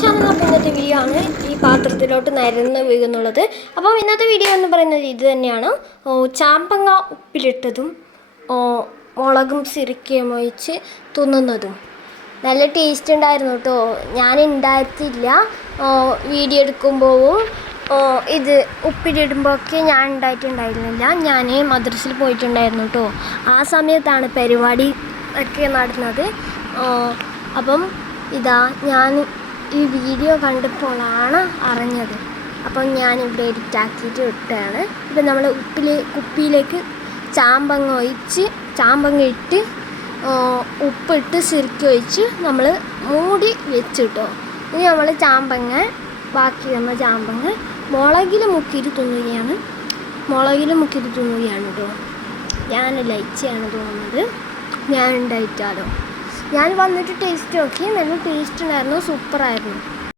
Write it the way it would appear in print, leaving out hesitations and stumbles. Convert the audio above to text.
Channel അപ്പോൾ ഇന്നത്തെ video ആണ് ഈ പാത്രത്തിലോട്ട് നിരന്ന് വീഴുന്നുള്ളത്. അപ്പോൾ ഇന്നത്തെ വീഡിയോ എന്ന് പറയുന്നത് ഇത് തന്നെയാണ്. ചാമ്പങ്ങ ഉപ്പിലിട്ടതും മുളകും സിറിക്കയും ഒഴിച്ച് തിന്നുന്നതും നല്ല ടേസ്റ്റ് ഉണ്ടായിരുന്നു കേട്ടോ. ഞാൻ ഉണ്ടായിട്ടില്ല, വീഡിയോ എടുക്കുമ്പോഴും ഇത് ഉപ്പിലിടുമ്പോഴൊക്കെ ഞാൻ ഉണ്ടായിട്ടുണ്ടായിരുന്നില്ല. ഞാൻ മദ്രസയിൽ പോയിട്ടുണ്ടായിരുന്നു കേട്ടോ. ആ സമയത്താണ് പരിപാടി ഒക്കെ നടന്നത്. അപ്പം ഇതാ ഞാൻ ഈ വീഡിയോ കണ്ടപ്പോഴാണ് അറിഞ്ഞത്. അപ്പം ഞാനിവിടെ എഡിറ്റാക്കിയിട്ട് ഇട്ടാണ്. ഇപ്പം നമ്മൾ കുപ്പിയിലേക്ക് ചാമ്പങ്ങ ഇട്ട് ഉപ്പിട്ട് സിറിക്ക ഒഴിച്ച് നമ്മൾ മൂടി വെച്ചിട്ടോ. ഇനി നമ്മൾ ബാക്കി വന്ന ചാമ്പങ്ങ മുളകിൽ മുക്കിയിട്ട് തിന്നുകയാണ് കേട്ടോ. ഞാൻ ലൈച്ചാണ് തോന്നുന്നത്. ഞാൻ ഉണ്ടായിട്ടാലോ. ഞാൻ വന്നിട്ട് ടേസ്റ്റ് നോക്കി, നല്ല ടേസ്റ്റ് ഉണ്ടായിരുന്നു, സൂപ്പറായിരുന്നു.